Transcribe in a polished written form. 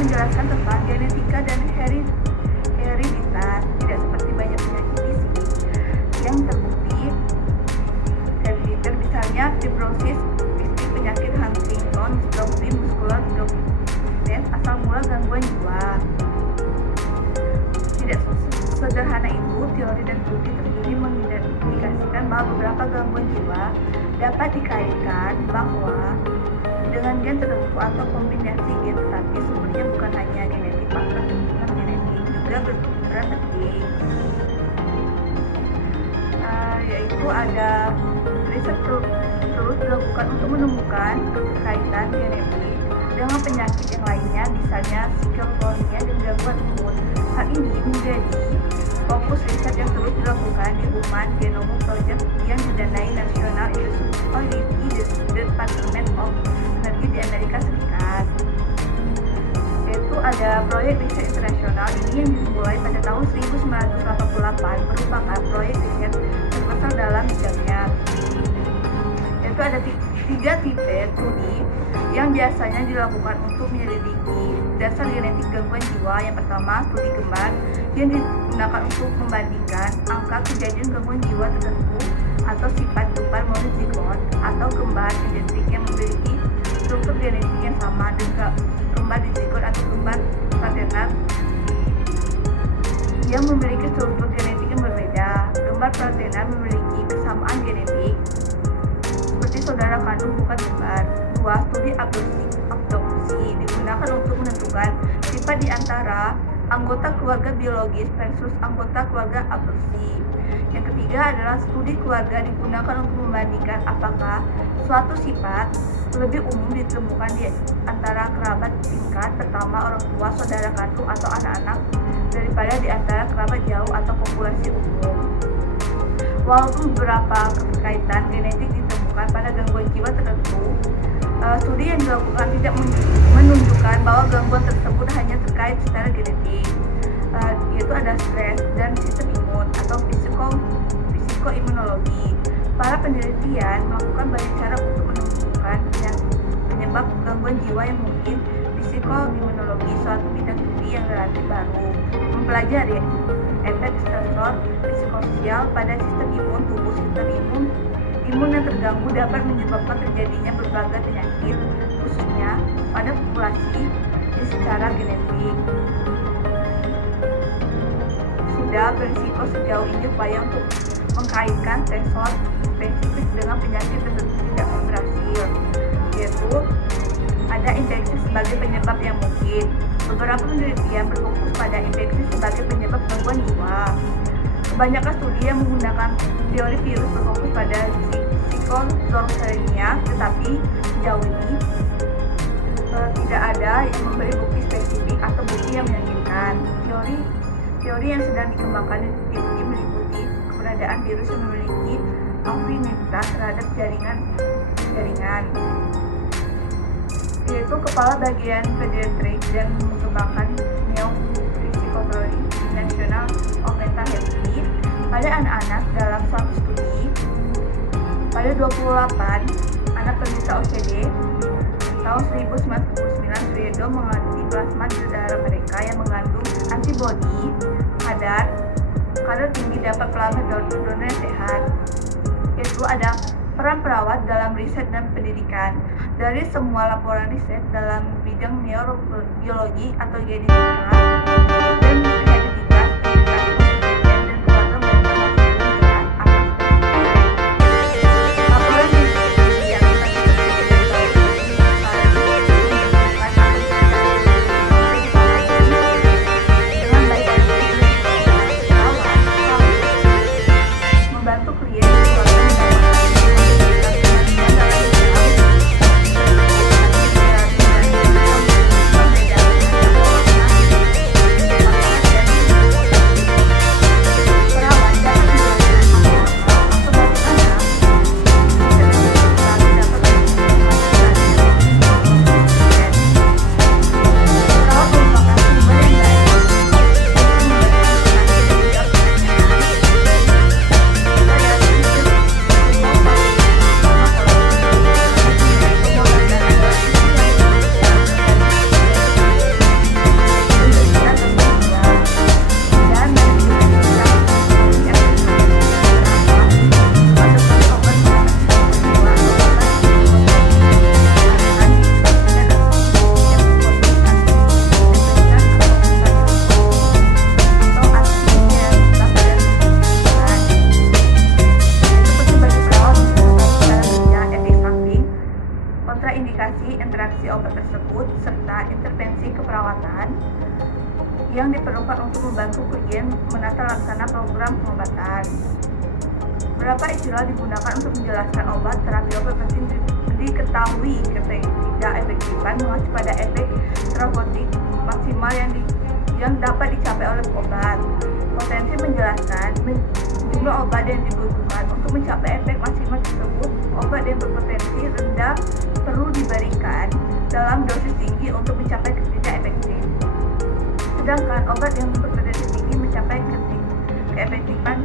menjelaskan tentang genetika dan hereditas. Tidak seperti banyak penyakit di sini yang terbukti herediter, misalnya fibrosis kistik, penyakit Huntington, distrofi muskular dystrophy, asal mula gangguan jiwa. Tidak sederhana itu, teori dan studi terkini mengindikasikan bahwa beberapa gangguan jiwa dapat dikaitkan bahwa dengan gen tertentu atau kombinasi gen, tetapi sumbernya bukan hanya genetik. Faktor non genetik juga berperan penting, yaitu ada riset terus dilakukan untuk menemukan keterkaitan genetik dengan penyakit yang lainnya, misalnya skizofrenia dan gangguan imun. Hal ini menjadi fokus riset yang terus dilakukan di Human Genome Project yang didanai National Institute Department of Energy di Amerika Serikat. Yaitu ada proyek riset internasional ini yang dimulai pada tahun 1988, merupakan proyek riset terbesar dalam bidangnya. Yaitu ada 3 tipe studi yang biasanya dilakukan untuk menyelidiki dasar genetik gangguan jiwa. Yang pertama, studi gembar yang digunakan untuk membandingkan angka kejadian gangguan jiwa tertentu atau sifat gembar monozigot atau gembar genetik yang memiliki struktur genetik yang sama dengan gembar dizigot atau gembar fraternal yang memiliki struktur genetik yang berbeda. Gembar fraternal memiliki kesamaan genetik seperti saudara kandung bukan gembar. 2. Studi abduksi digunakan untuk menentukan sifat di antara anggota keluarga biologis versus anggota keluarga abduksi. Yang ketiga adalah studi keluarga digunakan untuk membandingkan apakah suatu sifat lebih umum ditemukan di antara kerabat tingkat pertama, orang tua, saudara kandung, atau anak-anak daripada di antara kerabat jauh atau populasi umum. Walaupun beberapa keterkaitan genetik ditemukan pada gangguan jiwa tertentu, studi yang dilakukan tidak menunjukkan bahwa gangguan tersebut hanya terkait secara genetik, yaitu ada stres dan sistem imun atau psikoimunologi. Para penelitian melakukan banyak cara untuk menemukan penyebab gangguan jiwa yang mungkin. Psikoimunologi suatu bidang studi yang relatif baru, mempelajari efek stresor psikososial pada sistem imun tubuh. Sistem imun yang terganggu dapat menyebabkan terjadinya berbagai penyakit, khususnya pada populasi yang secara genetik sudah berisiko. Sejauh ini upaya untuk mengkaitkan stresor spesifik dengan penyakit tertentu tidak berhasil, yaitu ada infeksi sebagai penyebab yang mungkin. Beberapa penelitian berfokus pada infeksi sebagai penyebab gangguan jiwa. Kebanyakan studi yang menggunakan teori virus berfokus pada schizophrenia, tetapi sejauh ini tidak ada yang memberi bukti spesifik atau bukti yang meyakinkan. Teori yang sedang dikembangkan ini meliputi keberadaan virus yang memiliki afinitas terhadap jaringan, yaitu kepala bagian pediatrik dan mengembangkan neuropsychology National Mental Health pada anak-anak. Dalam suatu studi pada 28 anak penderita OCD tahun 1999, Fredo mengamati plasma di darah mereka yang mengandung antibodi kadar tinggi dapat pelamar donor yang sehat. Yaitu ada peran perawat dalam riset dan pendidikan. Dari semua laporan riset dalam bidang neurobiologi atau genetika dan hereditas, pendidikan dan keluarga mereka masih belum jelas apa spesifiknya. Laporan yang dengan baik membantu klien keluarga mendapatkan interaksi obat tersebut, serta intervensi keperawatan yang diperlukan untuk membantu klien menata laksana program pengobatan. Beberapa istilah digunakan untuk menjelaskan obat. Terapi obat penting diketahui tidak efektifan mengacu pada efek terapeutik maksimal yang dapat dicapai oleh obat. Potensi menjelaskan jumlah obat yang dibutuhkan untuk mencapai efek maksimal tersebut. Obat yang berpotensi rendah perlu diberikan dalam dosis tinggi untuk mencapai tidak efektif. Sedangkan obat yang berpotensi tinggi mencapai keefektifan